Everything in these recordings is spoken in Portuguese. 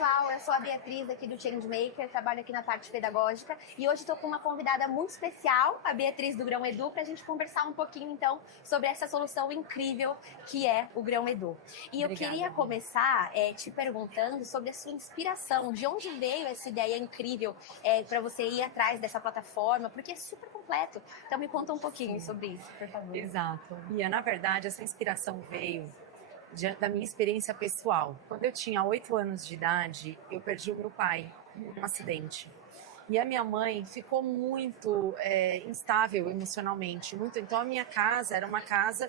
pessoal, eu sou a Beatriz aqui do Changemaker, trabalho aqui na parte pedagógica e hoje estou com uma convidada muito especial, a Beatriz do Grão Edu, para a gente conversar um pouquinho então sobre essa solução incrível que é o Grão Edu. E eu queria começar te perguntando sobre a sua inspiração, de onde veio essa ideia incrível para você ir atrás dessa plataforma, porque é super completo. Então me conta um pouquinho sobre isso, por favor. Exato. E na verdade essa inspiração veio da minha experiência pessoal. Quando eu tinha 8 anos de idade, eu perdi o meu pai num acidente. E a minha mãe ficou muito instável emocionalmente. Então a minha casa era uma casa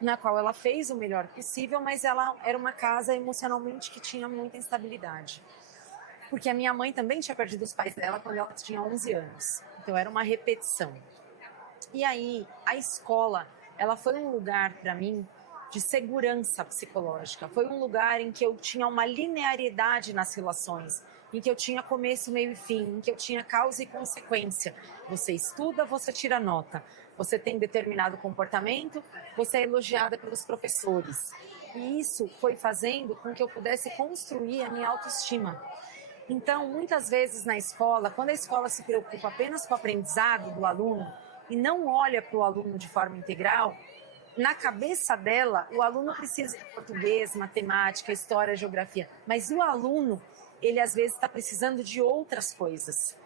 na qual ela fez o melhor possível, mas ela era uma casa emocionalmente que tinha muita instabilidade. Porque a minha mãe também tinha perdido os pais dela quando ela tinha 11 anos. Então era uma repetição. E aí a escola, ela foi um lugar para mim de segurança psicológica. Foi um lugar em que eu tinha uma linearidade nas relações, em que eu tinha começo, meio e fim, em que eu tinha causa e consequência. Você estuda, você tira nota. Você tem determinado comportamento, você é elogiada pelos professores. E isso foi fazendo com que eu pudesse construir a minha autoestima. Então, muitas vezes na escola, quando a escola se preocupa apenas com o aprendizado do aluno e não olha para o aluno de forma integral, na cabeça dela, o aluno precisa de português, matemática, história, geografia. Mas o aluno, ele às vezes está precisando de outras coisas.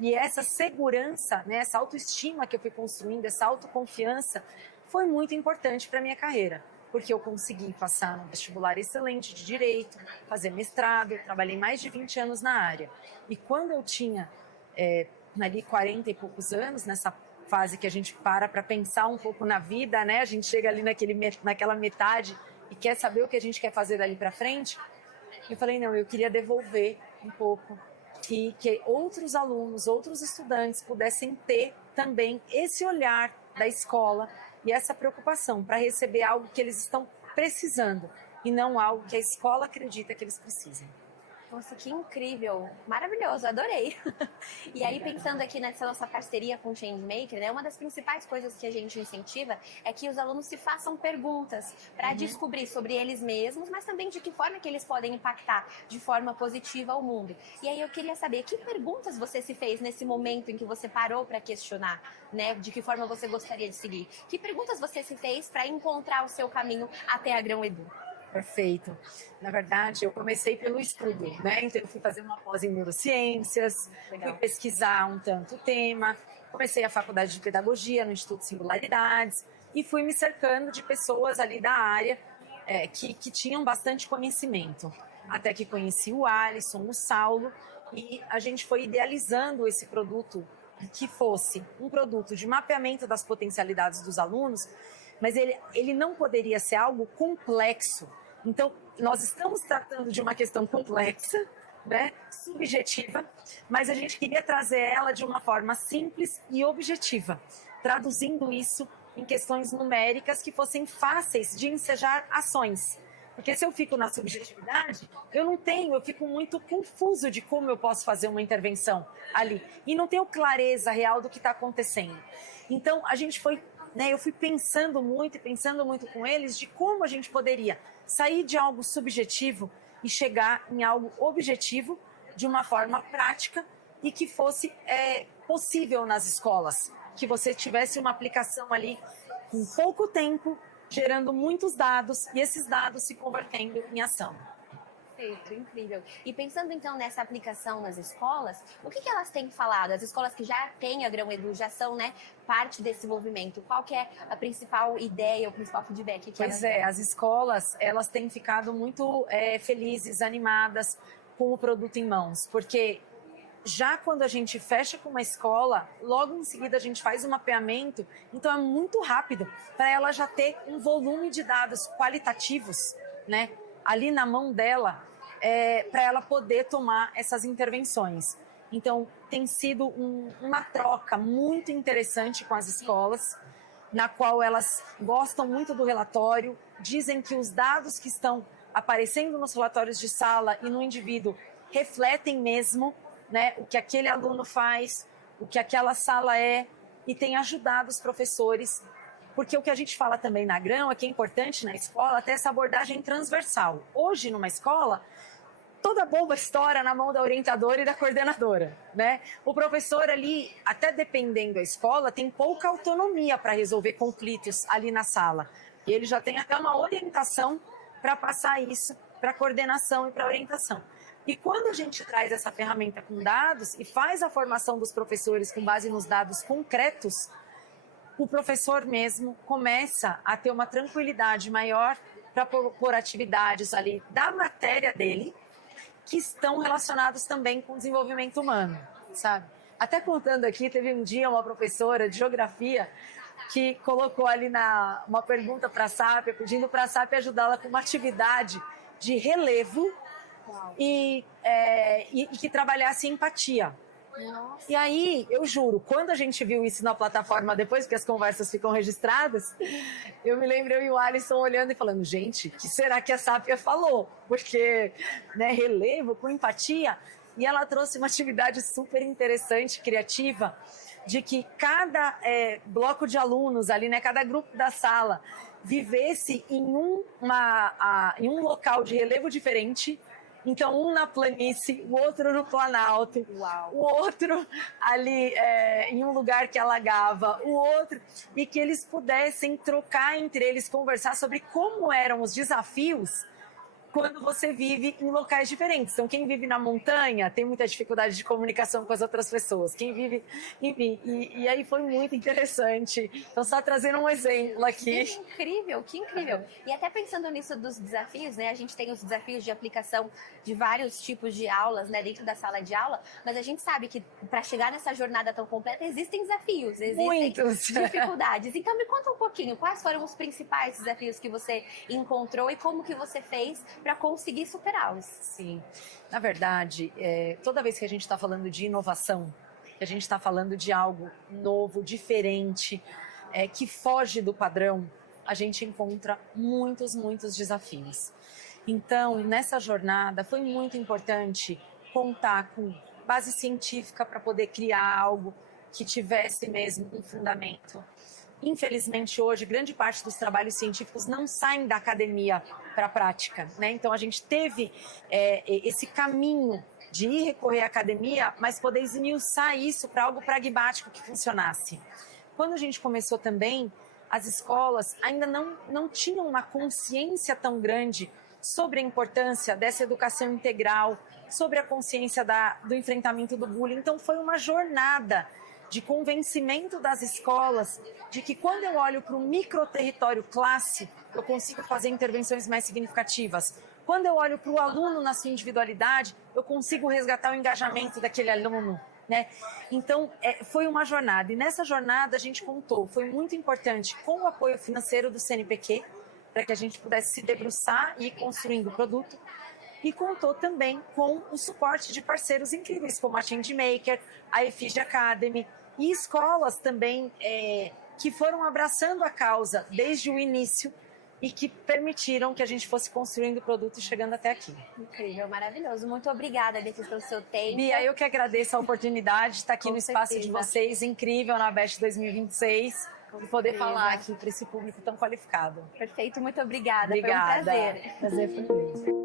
E essa segurança, né, essa autoestima que eu fui construindo, essa autoconfiança, foi muito importante para a minha carreira. Porque eu consegui passar no vestibular excelente de Direito, fazer mestrado, trabalhei mais de 20 anos na área. E quando eu tinha ali 40 e poucos anos, nessa fase que a gente para pensar um pouco na vida, né? A gente chega ali naquela metade e quer saber o que a gente quer fazer dali para frente. Eu falei, não, eu queria devolver um pouco que outros alunos, outros estudantes pudessem ter também esse olhar da escola e essa preocupação para receber algo que eles estão precisando e não algo que a escola acredita que eles precisam. Nossa, que incrível, maravilhoso, adorei. E aí, pensando aqui nessa nossa parceria com o Changemaker, né, uma das principais coisas que a gente incentiva é que os alunos se façam perguntas para descobrir sobre eles mesmos, mas também de que forma que eles podem impactar de forma positiva o mundo. E aí eu queria saber, que perguntas você se fez nesse momento em que você parou para questionar, né, de que forma você gostaria de seguir? Que perguntas você se fez para encontrar o seu caminho até a Grão Edu? Perfeito. Na verdade, eu comecei pelo estudo, né? Então, eu fui fazer uma pós em neurociências, fui pesquisar um tanto o tema, comecei a faculdade de pedagogia no Instituto Singularidades e fui me cercando de pessoas ali da área que tinham bastante conhecimento. Até que conheci o Alisson, o Saulo, e a gente foi idealizando esse produto que fosse um produto de mapeamento das potencialidades dos alunos, mas ele não poderia ser algo complexo. Então, nós estamos tratando de uma questão complexa, né, subjetiva, mas a gente queria trazer ela de uma forma simples e objetiva, traduzindo isso em questões numéricas que fossem fáceis de ensejar ações. Porque se eu fico na subjetividade, eu fico muito confuso de como eu posso fazer uma intervenção ali. E não tenho clareza real do que está acontecendo. Então, eu fui pensando muito com eles de como a gente poderia sair de algo subjetivo e chegar em algo objetivo de uma forma prática e que fosse possível nas escolas. Que você tivesse uma aplicação ali em pouco tempo, gerando muitos dados e esses dados se convertendo em ação. Perfeito, incrível. E pensando então nessa aplicação nas escolas, o que elas têm falado? As escolas que já têm a Grão Edu já são, né, parte desse movimento. Qual que é a principal ideia, o principal feedback? As escolas, elas têm ficado muito felizes, animadas com o produto em mãos, porque já quando a gente fecha com uma escola, logo em seguida a gente faz um mapeamento, então é muito rápido para ela já ter um volume de dados qualitativos, né, ali na mão dela, para ela poder tomar essas intervenções. Então, tem sido uma troca muito interessante com as escolas, na qual elas gostam muito do relatório, dizem que os dados que estão aparecendo nos relatórios de sala e no indivíduo refletem mesmo, né, o que aquele aluno faz, o que aquela sala é, e tem ajudado os professores, porque o que a gente fala também na Grão é que é importante na escola ter essa abordagem transversal. Hoje, numa escola, toda bomba estoura na mão da orientadora e da coordenadora, né? O professor ali, até dependendo da escola, tem pouca autonomia para resolver conflitos ali na sala. E ele já tem até uma orientação para passar isso para coordenação e para orientação. E quando a gente traz essa ferramenta com dados e faz a formação dos professores com base nos dados concretos, o professor mesmo começa a ter uma tranquilidade maior para pôr atividades ali da matéria dele, que estão relacionados também com o desenvolvimento humano, sabe? Até contando aqui, teve um dia uma professora de geografia que colocou ali uma pergunta para a Sápia, pedindo para a Sápia ajudá-la com uma atividade de relevo e que trabalhasse empatia. Nossa. E aí, eu juro, quando a gente viu isso na plataforma depois, porque as conversas ficam registradas, eu me lembro eu e o Alisson olhando e falando, gente, o que será que a Sápia falou? Porque, né, relevo com empatia. E ela trouxe uma atividade super interessante, criativa, de que cada bloco de alunos ali, né, cada grupo da sala, vivesse em um local de relevo diferente. Então, um na planície, o outro no Planalto, Uau. o outro ali em um lugar que alagava, o outro, e que eles pudessem trocar entre eles, conversar sobre como eram os desafios quando você vive em locais diferentes. Então, quem vive na montanha tem muita dificuldade de comunicação com as outras pessoas. Quem vive, enfim, e aí foi muito interessante. Então, só trazendo um exemplo aqui. Que incrível, que incrível. E até pensando nisso dos desafios, né? A gente tem os desafios de aplicação de vários tipos de aulas, né? Dentro da sala de aula, mas a gente sabe que para chegar nessa jornada tão completa existem desafios, existem Muitos. dificuldades. Então, me conta um pouquinho, quais foram os principais desafios que você encontrou e como que você fez para conseguir superá-los? Sim, na verdade, toda vez que a gente está falando de inovação, que a gente está falando de algo novo, diferente, que foge do padrão, a gente encontra muitos desafios. Então, nessa jornada, foi muito importante contar com base científica para poder criar algo que tivesse mesmo um fundamento. Infelizmente, hoje, grande parte dos trabalhos científicos não saem da academia para a prática, né? Então, a gente teve esse caminho de ir recorrer à academia, mas poder esmiuçar isso para algo pragmático que funcionasse. Quando a gente começou também, as escolas ainda não tinham uma consciência tão grande sobre a importância dessa educação integral, sobre a consciência do enfrentamento do bullying. Então, foi uma jornada de convencimento das escolas de que quando eu olho para o microterritório classe, eu consigo fazer intervenções mais significativas. Quando eu olho para o aluno na sua individualidade, eu consigo resgatar o engajamento daquele aluno, né? Então, foi uma jornada. E nessa jornada a gente contou, foi muito importante, com o apoio financeiro do CNPq, para que a gente pudesse se debruçar e ir construindo o produto. E contou também com o suporte de parceiros incríveis, como a Changemaker, a Effigie Academy e escolas também que foram abraçando a causa desde o início e que permitiram que a gente fosse construindo o produto e chegando até aqui. Incrível, maravilhoso. Muito obrigada, Beatriz, pelo seu tempo. Bia, eu que agradeço a oportunidade de estar aqui Com no espaço certeza. de vocês, incrível na Best 2026, e poder certeza. falar aqui para esse público tão qualificado. Perfeito, muito obrigada. Obrigada. Foi um prazer. Prazer foi meu.